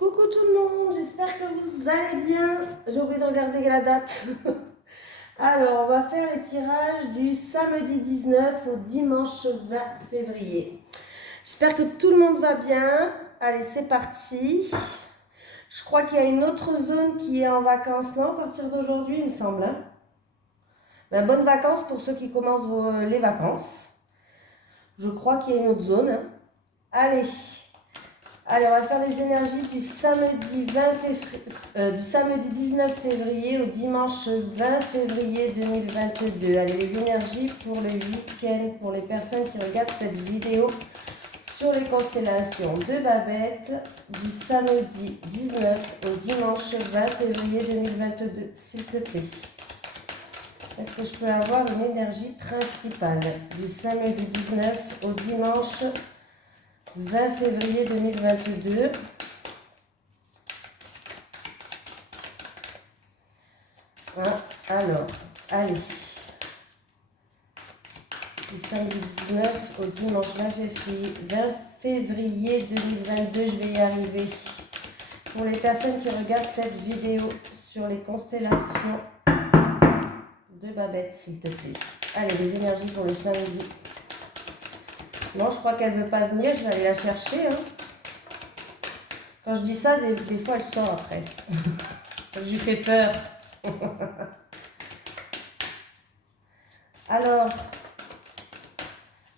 Coucou tout le monde, j'espère que vous allez bien. J'ai oublié de regarder la date. Alors, on va faire les tirages du samedi 19 au dimanche 20 février. J'espère que tout le monde va bien. Allez, c'est parti. Je crois qu'il y a une autre zone qui est en vacances, non, à partir d'aujourd'hui, il me semble. Hein. Ben, bonnes vacances pour ceux qui commencent les vacances. Je crois qu'il y a une autre zone. Hein. Allez. Allez, on va faire les énergies du samedi 19 février au dimanche 20 février 2022. Allez, les énergies pour le week-end, pour les personnes qui regardent cette vidéo sur les constellations de Babette, du samedi 19 au dimanche 20 février 2022, s'il te plaît. Est-ce que je peux avoir une énergie principale du samedi 19 au dimanche 20 février 2022. Alors, allez. Du samedi 19 au dimanche 20 février 2022, je vais y arriver. Pour les personnes qui regardent cette vidéo sur les constellations de Babette, s'il te plaît. Allez, les énergies pour le samedi. Non, je crois qu'elle ne veut pas venir, je vais aller la chercher. Hein. Quand je dis ça, des fois elle sort après. Je lui fais peur. Alors,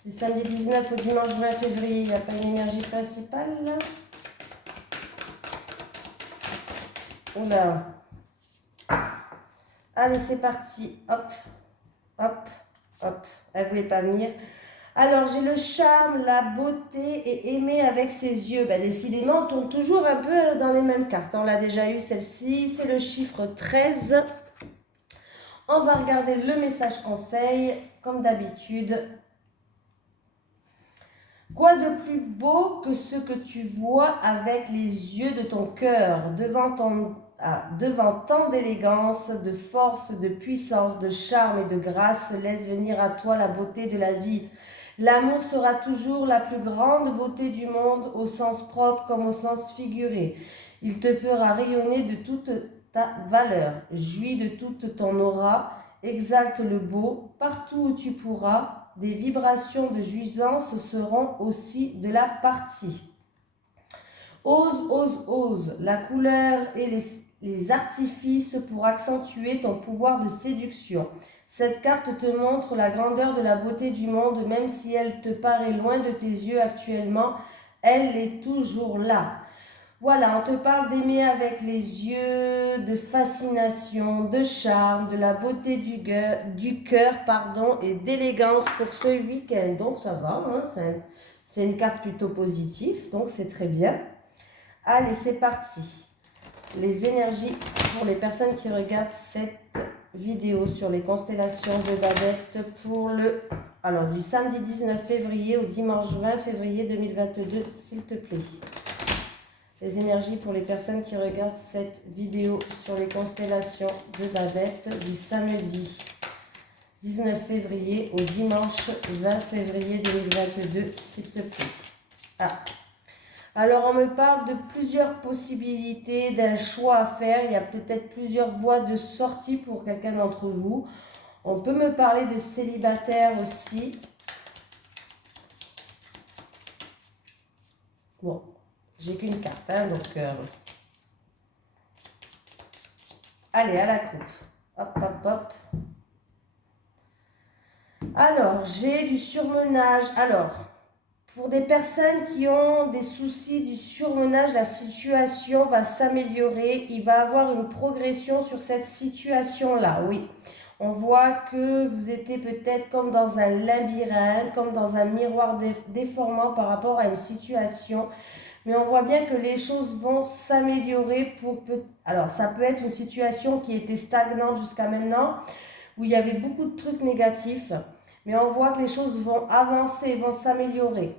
du samedi 19 au dimanche 20 février, il n'y a pas une énergie principale là? Oula. Allez, c'est parti. Hop, hop, hop. Elle ne voulait pas venir. Alors, j'ai le charme, la beauté et aimer avec ses yeux. Ben, décidément, on tourne toujours un peu dans les mêmes cartes. On l'a déjà eu, celle-ci. C'est le chiffre 13. On va regarder le message conseil, comme d'habitude. Quoi de plus beau que ce que tu vois avec les yeux de ton cœur, devant tant d'élégance, de force, de puissance, de charme et de grâce, laisse venir à toi la beauté de la vie. L'amour sera toujours la plus grande beauté du monde, au sens propre comme au sens figuré. Il te fera rayonner de toute ta valeur, jouis de toute ton aura, exalte le beau, partout où tu pourras, des vibrations de jouissance seront aussi de la partie. Ose, ose, ose, la couleur et les artifices pour accentuer ton pouvoir de séduction. Cette carte te montre la grandeur de la beauté du monde, même si elle te paraît loin de tes yeux actuellement, elle est toujours là. Voilà, on te parle d'aimer avec les yeux, de fascination, de charme, de la beauté du cœur, et d'élégance pour ce week-end. Donc ça va, hein, c'est une carte plutôt positive, donc c'est très bien. Allez, c'est parti. Les énergies pour les personnes qui regardent cette vidéo sur les constellations de Babette pour du samedi 19 février au dimanche 20 février 2022, s'il te plaît. Les énergies pour les personnes qui regardent cette vidéo sur les constellations de Babette du samedi 19 février au dimanche 20 février 2022, s'il te plaît. Alors, on me parle de plusieurs possibilités, d'un choix à faire. Il y a peut-être plusieurs voies de sortie pour quelqu'un d'entre vous. On peut me parler de célibataire aussi. Bon, j'ai qu'une carte, hein, donc... Allez, à la coupe. Hop, hop, hop. Alors, j'ai du surmenage. Alors... Pour des personnes qui ont des soucis du surmenage, la situation va s'améliorer. Il va y avoir une progression sur cette situation-là, oui. On voit que vous étiez peut-être comme dans un labyrinthe, comme dans un miroir déformant par rapport à une situation. Mais on voit bien que les choses vont s'améliorer Alors, ça peut être une situation qui était stagnante jusqu'à maintenant, où il y avait beaucoup de trucs négatifs. Mais on voit que les choses vont avancer, vont s'améliorer.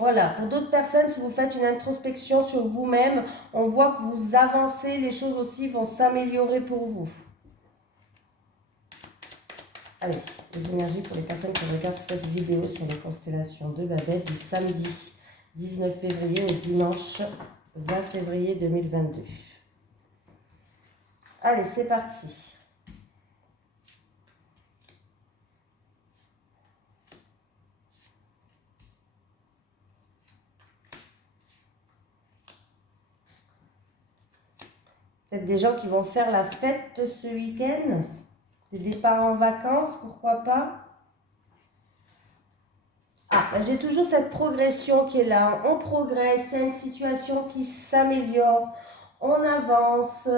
Voilà, pour d'autres personnes, si vous faites une introspection sur vous-même, on voit que vous avancez, les choses aussi vont s'améliorer pour vous. Allez, les énergies pour les personnes qui regardent cette vidéo sur les constellations de Babette du samedi 19 février au dimanche 20 février 2022. Allez, c'est parti. Peut-être des gens qui vont faire la fête ce week-end, des départs en vacances, pourquoi pas. Ah, ben j'ai toujours cette progression qui est là. On progresse, il y a une situation qui s'améliore, on avance.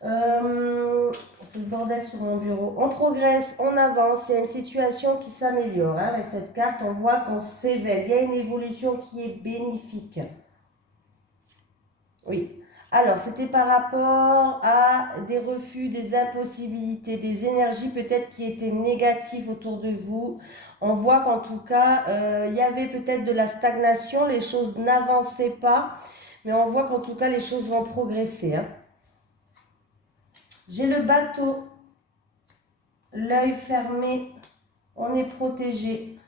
C'est le bordel sur mon bureau. On progresse, on avance, il y a une situation qui s'améliore. Hein. Avec cette carte, on voit qu'on s'éveille. Il y a une évolution qui est bénéfique. Oui. Alors, c'était par rapport à des refus, des impossibilités, des énergies peut-être qui étaient négatives autour de vous. On voit qu'en tout cas, il y avait peut-être de la stagnation, les choses n'avançaient pas, mais on voit qu'en tout cas, les choses vont progresser. Hein. J'ai le bateau, l'œil fermé, on est protégé.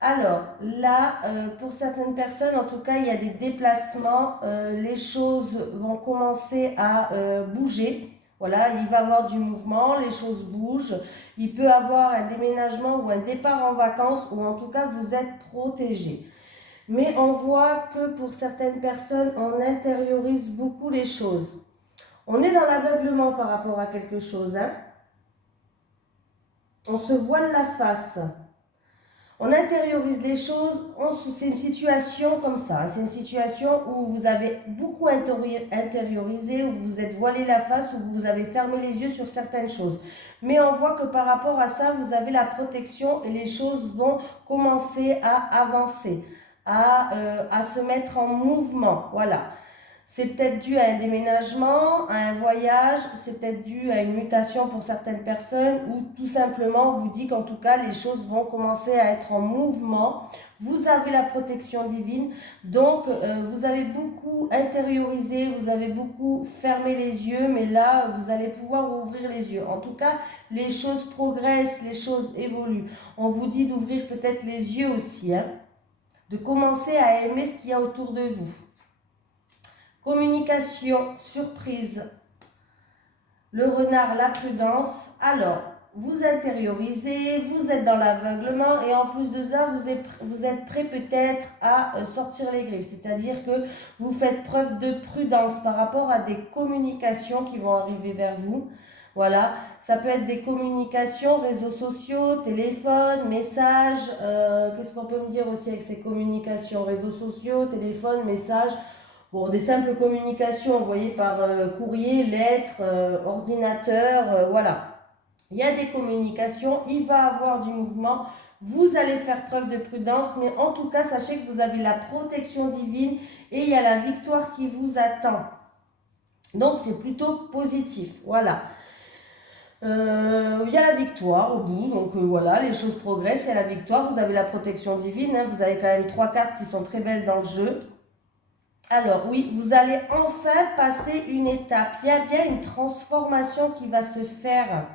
Alors là, pour certaines personnes, en tout cas, il y a des déplacements, les choses vont commencer à bouger. Voilà, il va y avoir du mouvement, les choses bougent. Il peut y avoir un déménagement ou un départ en vacances, ou en tout cas, vous êtes protégé. Mais on voit que pour certaines personnes, on intériorise beaucoup les choses. On est dans l'aveuglement par rapport à quelque chose. Hein. On se voile la face. On intériorise les choses, c'est une situation comme ça, c'est une situation où vous avez beaucoup intériorisé, où vous vous êtes voilé la face, où vous avez fermé les yeux sur certaines choses. Mais on voit que par rapport à ça, vous avez la protection et les choses vont commencer à avancer, à se mettre en mouvement, voilà. C'est peut-être dû à un déménagement, à un voyage, c'est peut-être dû à une mutation pour certaines personnes ou tout simplement on vous dit qu'en tout cas les choses vont commencer à être en mouvement. Vous avez la protection divine, donc vous avez beaucoup intériorisé, vous avez beaucoup fermé les yeux, mais là vous allez pouvoir ouvrir les yeux. En tout cas, les choses progressent, les choses évoluent. On vous dit d'ouvrir peut-être les yeux aussi, hein, de commencer à aimer ce qu'il y a autour de vous. Communication, surprise, le renard, la prudence. Alors, vous intériorisez, vous êtes dans l'aveuglement et en plus de ça, vous êtes prêt peut-être à sortir les griffes. C'est-à-dire que vous faites preuve de prudence par rapport à des communications qui vont arriver vers vous. Voilà, ça peut être des communications, réseaux sociaux, téléphone, messages. Qu'est-ce qu'on peut me dire aussi avec ces communications, réseaux sociaux, téléphone, messages? Bon, des simples communications envoyées par courrier, lettres, ordinateur, voilà. Il y a des communications, il va y avoir du mouvement, vous allez faire preuve de prudence, mais en tout cas, sachez que vous avez la protection divine et il y a la victoire qui vous attend. Donc, c'est plutôt positif, voilà. Il y a la victoire au bout, donc voilà, les choses progressent, il y a la victoire, vous avez la protection divine, hein, vous avez quand même 3 cartes qui sont très belles dans le jeu. Alors oui, vous allez enfin passer une étape. Il y a bien une transformation qui va se faire.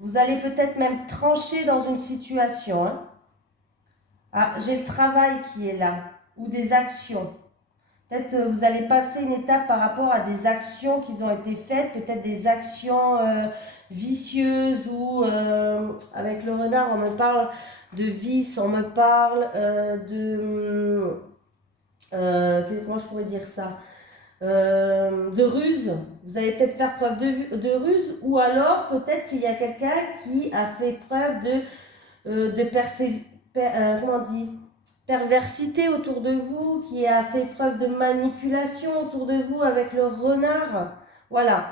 Vous allez peut-être même trancher dans une situation. Hein. Ah, j'ai le travail qui est là, ou des actions. Peut-être vous allez passer une étape par rapport à des actions qui ont été faites, peut-être des actions vicieuses ou avec le renard, on me parle de vice, on me parle comment je pourrais dire ça, de ruse. Vous allez peut-être faire preuve de ruse, ou alors peut-être qu'il y a quelqu'un qui a fait preuve comment on dit, perversité autour de vous, qui a fait preuve de manipulation autour de vous avec le renard. Voilà,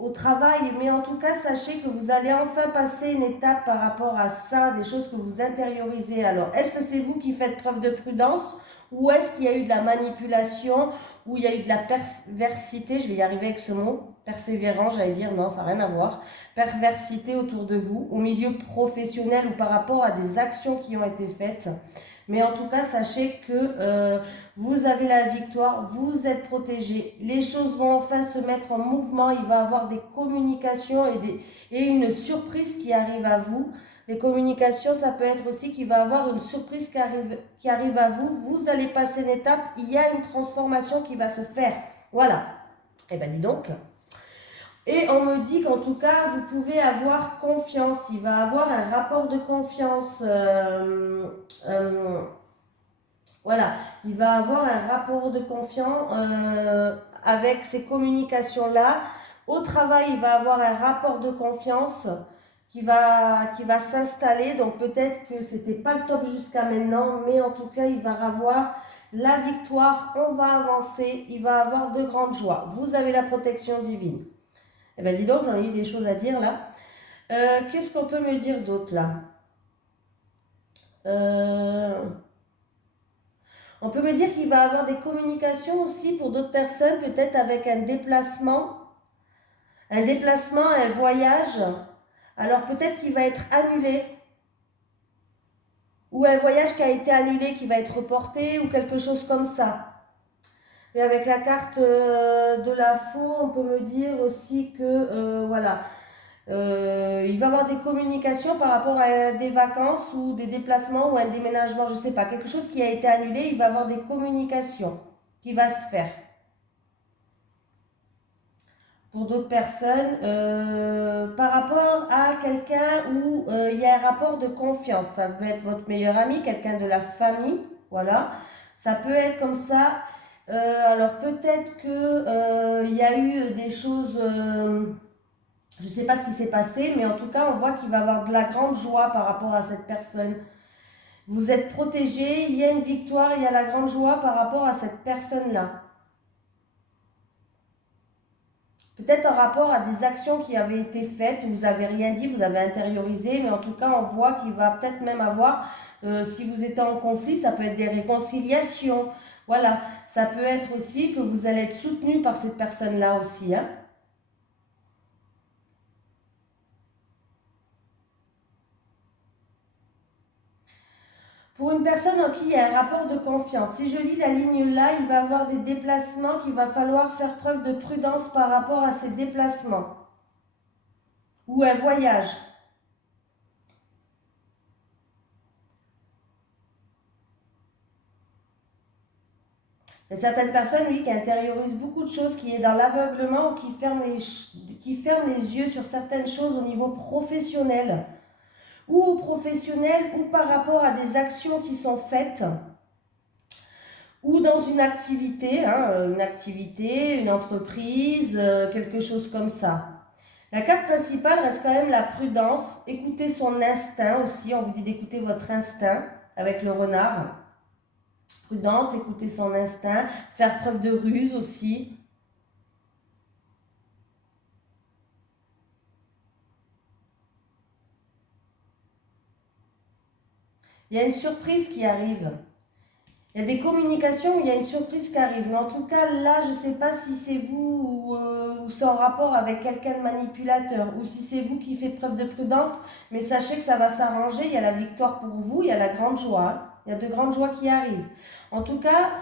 au travail, mais en tout cas, sachez que vous allez enfin passer une étape par rapport à ça, des choses que vous intériorisez. Alors, est-ce que c'est vous qui faites preuve de prudence ou est-ce qu'il y a eu de la manipulation, ou il y a eu de la perversité, je vais y arriver avec ce mot, persévérant, j'allais dire, non, ça n'a rien à voir, perversité autour de vous, au milieu professionnel ou par rapport à des actions qui ont été faites. Mais en tout cas, sachez que vous avez la victoire, vous êtes protégés, les choses vont enfin se mettre en mouvement, il va y avoir des communications et une surprise qui arrive à vous. Les communications, ça peut être aussi qu'il va y avoir une surprise qui arrive à vous. Vous allez passer une étape, il y a une transformation qui va se faire. Voilà. Eh bien, dis donc. Et on me dit qu'en tout cas, vous pouvez avoir confiance. Il va avoir un rapport de confiance. Voilà. Il va avoir un rapport de confiance avec ces communications-là. Au travail, il va avoir un rapport de confiance qui va s'installer. Donc peut-être que c'était pas le top jusqu'à maintenant, mais en tout cas, il va avoir la victoire. On va avancer. Il va avoir de grandes joies. Vous avez la protection divine. Eh bien, dis donc, j'en ai eu des choses à dire là. Qu'est-ce qu'on peut me dire d'autre là? On peut me dire qu'il va avoir des communications aussi pour d'autres personnes, peut-être avec un déplacement, un voyage. Alors peut-être qu'il va être annulé. Ou un voyage qui a été annulé, qui va être reporté, ou quelque chose comme ça. Et avec la carte de la faux, on peut me dire aussi que, voilà, il va y avoir des communications par rapport à des vacances ou des déplacements ou un déménagement, je ne sais pas, quelque chose qui a été annulé, il va y avoir des communications qui va se faire. Pour d'autres personnes, par rapport à quelqu'un où il y a un rapport de confiance, ça peut être votre meilleur ami, quelqu'un de la famille, voilà, ça peut être comme ça. Alors peut-être que il y a eu des choses, je ne sais pas ce qui s'est passé, mais en tout cas on voit qu'il va y avoir de la grande joie par rapport à cette personne. Vous êtes protégé, il y a une victoire, il y a la grande joie par rapport à cette personne-là. Peut-être en rapport à des actions qui avaient été faites, vous n'avez rien dit, vous avez intériorisé, mais en tout cas on voit qu'il va peut-être même avoir, si vous êtes en conflit, ça peut être des réconciliations. Voilà, ça peut être aussi que vous allez être soutenu par cette personne-là aussi, hein. Pour une personne en qui il y a un rapport de confiance, si je lis la ligne là, il va y avoir des déplacements qu'il va falloir faire preuve de prudence par rapport à ces déplacements. Ou un voyage. Il y a certaines personnes, oui, qui intériorisent beaucoup de choses, qui est dans l'aveuglement ou qui ferment les yeux sur certaines choses au niveau professionnel. Ou par rapport à des actions qui sont faites. Ou dans une activité, une entreprise, quelque chose comme ça. La carte principale reste quand même la prudence. Écoutez son instinct aussi. On vous dit d'écouter votre instinct avec le renard. Prudence, écouter son instinct. Faire preuve de ruse aussi. Il y a une surprise qui arrive. Il y a des communications où il y a une surprise qui arrive. Mais en tout cas, là, je ne sais pas si c'est vous ou c'est en rapport avec quelqu'un de manipulateur ou si c'est vous qui faites preuve de prudence. Mais sachez que ça va s'arranger. Il y a la victoire pour vous, il y a la grande joie. Il y a de grandes joies qui arrivent. En tout cas,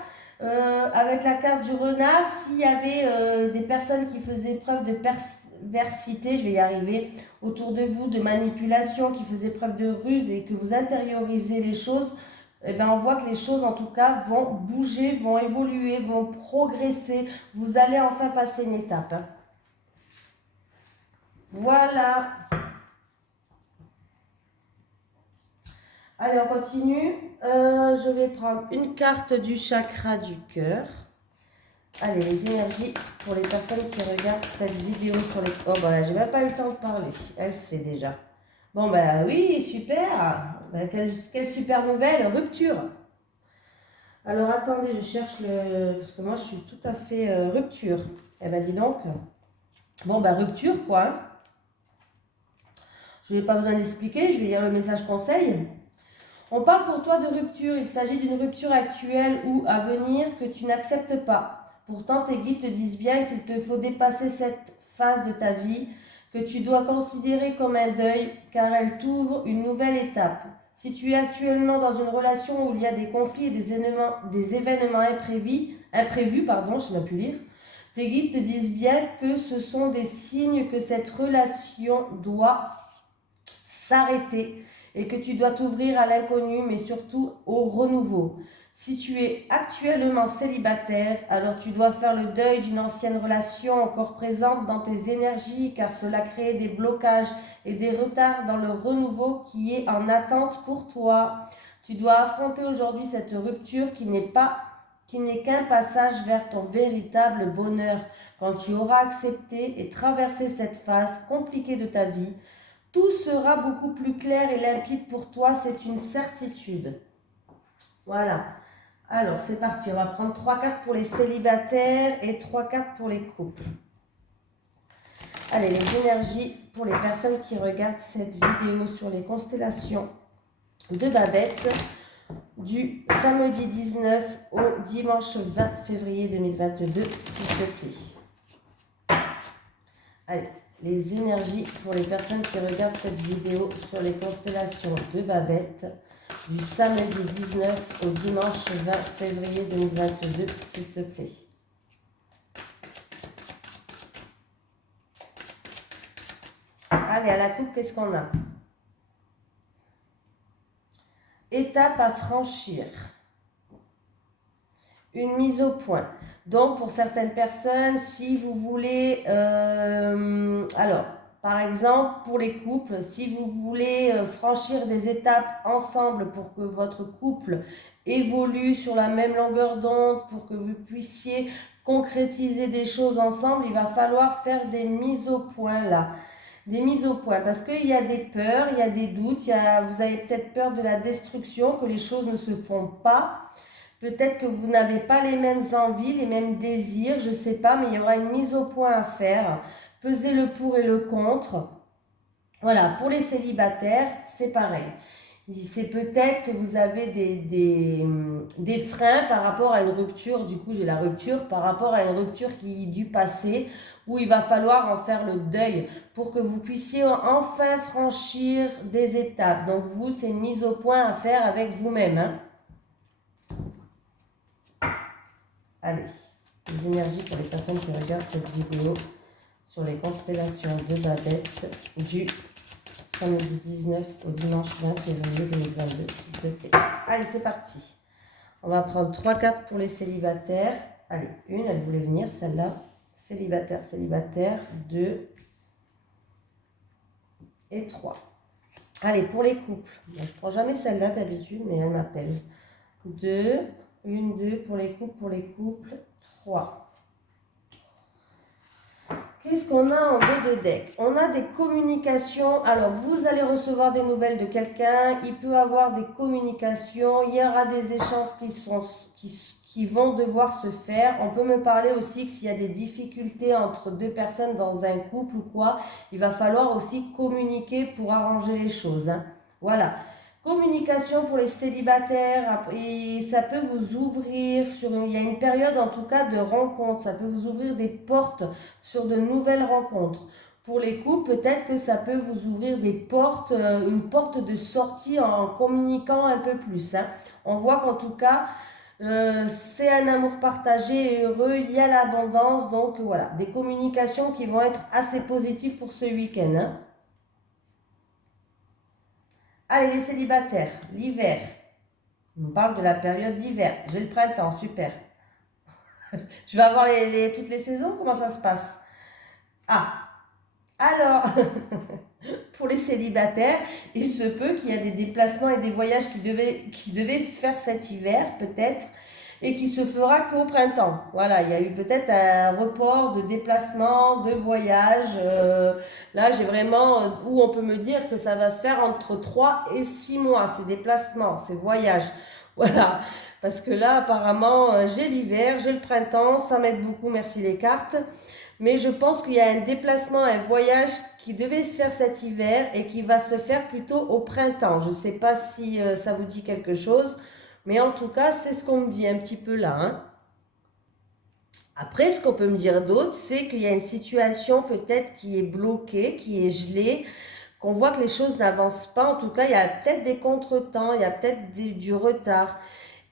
avec la carte du renard, s'il y avait des personnes qui faisaient preuve de perversité, je vais y arriver, autour de vous, de manipulation, qui faisaient preuve de ruse et que vous intériorisez les choses, eh bien, on voit que les choses, en tout cas, vont bouger, vont évoluer, vont progresser. Vous allez enfin passer une étape. Hein. Voilà. Allez, on continue. Je vais prendre une carte du chakra du cœur. Allez, les énergies pour les personnes qui regardent cette vidéo sur les... Oh, ben là, j'ai même pas eu le temps de parler. Elle sait déjà. Bon, ben oui, super. Ben, quelle super nouvelle. Rupture. Alors, attendez, je cherche le... Parce que moi, je suis tout à fait rupture. Eh ben, dis donc. Bon, ben, rupture, quoi. Hein. Je n'ai pas besoin d'expliquer. Je vais lire le message conseil. On parle pour toi de rupture. Il s'agit d'une rupture actuelle ou à venir que tu n'acceptes pas. Pourtant, tes guides te disent bien qu'il te faut dépasser cette phase de ta vie que tu dois considérer comme un deuil car elle t'ouvre une nouvelle étape. Si tu es actuellement dans une relation où il y a des conflits et des événements imprévus, je ne sais pas plus lire, tes guides te disent bien que ce sont des signes que cette relation doit s'arrêter et que tu dois t'ouvrir à l'inconnu, mais surtout au renouveau. Si tu es actuellement célibataire, alors tu dois faire le deuil d'une ancienne relation encore présente dans tes énergies, car cela crée des blocages et des retards dans le renouveau qui est en attente pour toi. Tu dois affronter aujourd'hui cette rupture qui n'est qu'un passage vers ton véritable bonheur. Quand tu auras accepté et traversé cette phase compliquée de ta vie, tout sera beaucoup plus clair et limpide pour toi, c'est une certitude. Voilà. Alors, c'est parti. On va prendre 3 cartes pour les célibataires et 3 cartes pour les couples. Allez, les énergies pour les personnes qui regardent cette vidéo sur les constellations de Babette du samedi 19 au dimanche 20 février 2022, s'il te plaît. Allez, les énergies pour les personnes qui regardent cette vidéo sur les constellations de Babette du samedi 19 au dimanche 20 février 2022, s'il te plaît. Allez, à la coupe, qu'est-ce qu'on a? Étape à franchir. Une mise au point. Donc, pour certaines personnes, si vous voulez... alors, par exemple, pour les couples, si vous voulez franchir des étapes ensemble pour que votre couple évolue sur la même longueur d'onde, pour que vous puissiez concrétiser des choses ensemble, il va falloir faire des mises au point là. Des mises au point, parce qu'il y a des peurs, il y a des doutes, vous avez peut-être peur de la destruction, que les choses ne se font pas. Peut-être que vous n'avez pas les mêmes envies, les mêmes désirs, je ne sais pas, mais il y aura une mise au point à faire. Pesez le pour et le contre. Voilà, pour les célibataires, c'est pareil. C'est peut-être que vous avez des freins par rapport à une rupture. Du coup, j'ai la rupture par rapport à une rupture qui est du passé, où il va falloir en faire le deuil pour que vous puissiez enfin franchir des étapes. Donc vous, c'est une mise au point à faire avec vous-même, hein. Allez, les énergies pour les personnes qui regardent cette vidéo sur les constellations de Babette du samedi 19 au dimanche 20 février 2022, s'il te plaît. Allez, c'est parti. On va prendre 3 cartes pour les célibataires. Allez, une, elle voulait venir, celle-là. Célibataire, célibataire, 2 et 3. Allez, pour les couples. Moi, je ne prends jamais celle-là d'habitude, mais elle m'appelle. 2, 2 pour les couples, 3. Qu'est-ce qu'on a en dos de deck? On a des communications. Alors, vous allez recevoir des nouvelles de quelqu'un. Il peut avoir des communications. Il y aura des échanges qui vont devoir se faire. On peut me parler aussi que s'il y a des difficultés entre deux personnes dans un couple ou quoi, il va falloir aussi communiquer pour arranger les choses, hein. Voilà. Communication pour les célibataires, et ça peut vous ouvrir il y a une période en tout cas de rencontre, ça peut vous ouvrir des portes sur de nouvelles rencontres. Pour les couples, peut-être que ça peut vous ouvrir des portes, une porte de sortie en communiquant un peu plus, hein. On voit qu'en tout cas, c'est un amour partagé et heureux, il y a l'abondance, donc voilà, des communications qui vont être assez positives pour ce week-end, hein. Allez, les célibataires, l'hiver. On parle de la période d'hiver. J'ai le printemps, super. Je vais avoir toutes les saisons, comment ça se passe? Ah, alors, pour les célibataires, il se peut qu'il y ait des déplacements et des voyages qui devaient se faire cet hiver, peut-être, et qui se fera qu'au printemps. Voilà, il y a eu peut-être un report de déplacement, de voyage. Là, j'ai vraiment, où on peut me dire que ça va se faire entre 3 et 6 mois, ces déplacements, ces voyages. Voilà, parce que là, apparemment, j'ai l'hiver, j'ai le printemps, ça m'aide beaucoup, merci les cartes. Mais je pense qu'il y a un déplacement, un voyage qui devait se faire cet hiver et qui va se faire plutôt au printemps. Je ne sais pas si ça vous dit quelque chose. Mais en tout cas, c'est ce qu'on me dit un petit peu là, hein. Après, ce qu'on peut me dire d'autre, c'est qu'il y a une situation peut-être qui est bloquée, qui est gelée, qu'on voit que les choses n'avancent pas. En tout cas, il y a peut-être des contretemps, il y a peut-être du retard.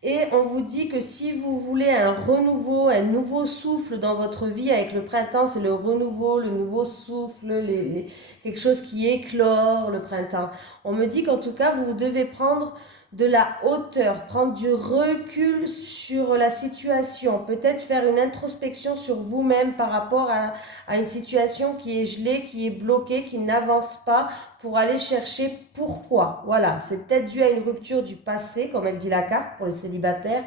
Et on vous dit que si vous voulez un renouveau, un nouveau souffle dans votre vie, avec le printemps, c'est le renouveau, le nouveau souffle, quelque chose qui éclore le printemps. On me dit qu'en tout cas, vous devez prendre de la hauteur, prendre du recul sur la situation, peut-être faire une introspection sur vous-même par rapport à une situation qui est gelée, qui est bloquée, qui n'avance pas, pour aller chercher pourquoi. Voilà, c'est peut-être dû à une rupture du passé, comme elle dit la carte pour les célibataires,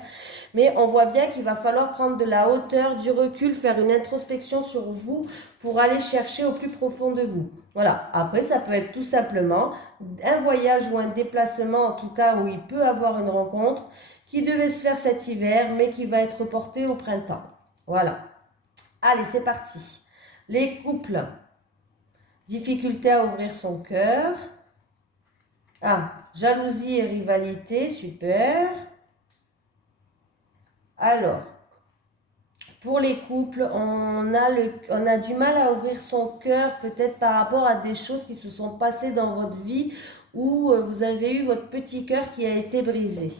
mais on voit bien qu'il va falloir prendre de la hauteur, du recul, faire une introspection sur vous pour aller chercher au plus profond de vous. Voilà, après ça peut être tout simplement un voyage ou un déplacement, en tout cas où il peut avoir une rencontre qui devait se faire cet hiver, mais qui va être reportée au printemps. Voilà. Allez, c'est parti. Les couples. Difficulté à ouvrir son cœur. Ah, jalousie et rivalité, super. Alors, pour les couples, on a du mal à ouvrir son cœur peut-être par rapport à des choses qui se sont passées dans votre vie où vous avez eu votre petit cœur qui a été brisé.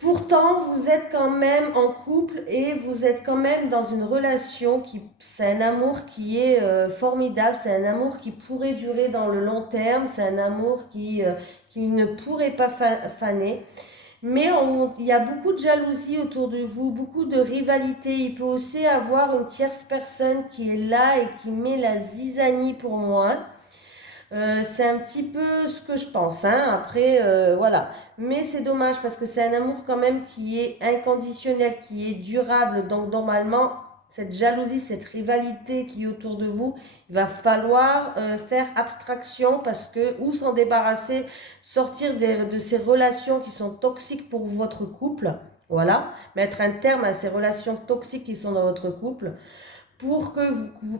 Pourtant, vous êtes quand même en couple et vous êtes quand même dans une relation c'est un amour qui est formidable, c'est un amour qui pourrait durer dans le long terme, c'est un amour qui ne pourrait pas faner. Mais il y a beaucoup de jalousie autour de vous, beaucoup de rivalité. Il peut aussi avoir une tierce personne qui est là et qui met la zizanie pour moi. C'est un petit peu ce que je pense, hein. Après, voilà. Mais c'est dommage parce que c'est un amour quand même qui est inconditionnel, qui est durable. Donc normalement, cette jalousie, cette rivalité qui est autour de vous, il va falloir faire abstraction parce que, ou s'en débarrasser, sortir de ces relations qui sont toxiques pour votre couple. Voilà, mettre un terme à ces relations toxiques qui sont dans votre couple pour que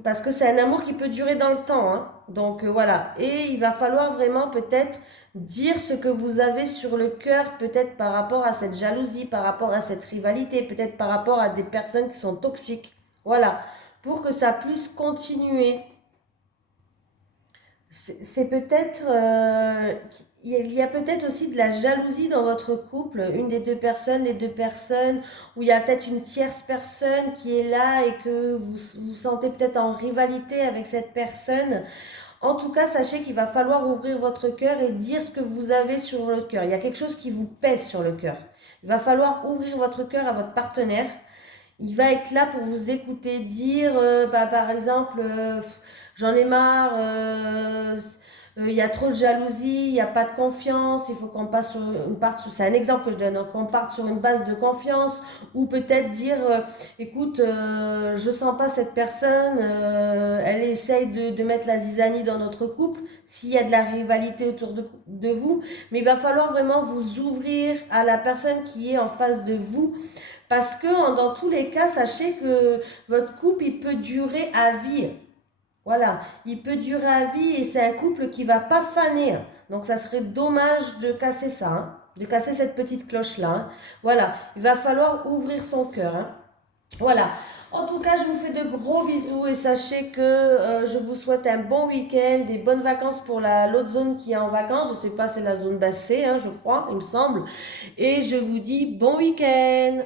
parce que c'est un amour qui peut durer dans le temps, hein. Donc voilà, et il va falloir vraiment peut-être dire ce que vous avez sur le cœur, peut-être par rapport à cette jalousie, par rapport à cette rivalité, peut-être par rapport à des personnes qui sont toxiques, voilà, pour que ça puisse continuer. C'est peut-être, il y a peut-être aussi de la jalousie dans votre couple, une des deux personnes, les deux personnes, où il y a peut-être une tierce personne qui est là et que vous vous sentez peut-être en rivalité avec cette personne. En tout cas, sachez qu'il va falloir ouvrir votre cœur et dire ce que vous avez sur le cœur. Il y a quelque chose qui vous pèse sur le cœur. Il va falloir ouvrir votre cœur à votre partenaire. Il va être là pour vous écouter, dire, par exemple, j'en ai marre, il y a trop de jalousie, il n'y a pas de confiance, il faut qu'on passe sur c'est un exemple que je donne, hein, qu'on parte sur une base de confiance, ou peut-être dire, écoute, je sens pas cette personne, elle essaye de mettre la zizanie dans notre couple, s'il y a de la rivalité autour de vous, mais il va falloir vraiment vous ouvrir à la personne qui est en face de vous, parce que dans tous les cas, sachez que votre couple, il peut durer à vie. Voilà, il peut durer à vie et c'est un couple qui va pas faner. Donc ça serait dommage de casser ça, hein, de casser cette petite cloche-là, hein. Voilà, il va falloir ouvrir son cœur, hein. Voilà. En tout cas, je vous fais de gros bisous et sachez que je vous souhaite un bon week-end, des bonnes vacances pour l'autre zone qui est en vacances. Je ne sais pas, c'est la zone basse C, hein, je crois, il me semble. Et je vous dis bon week-end.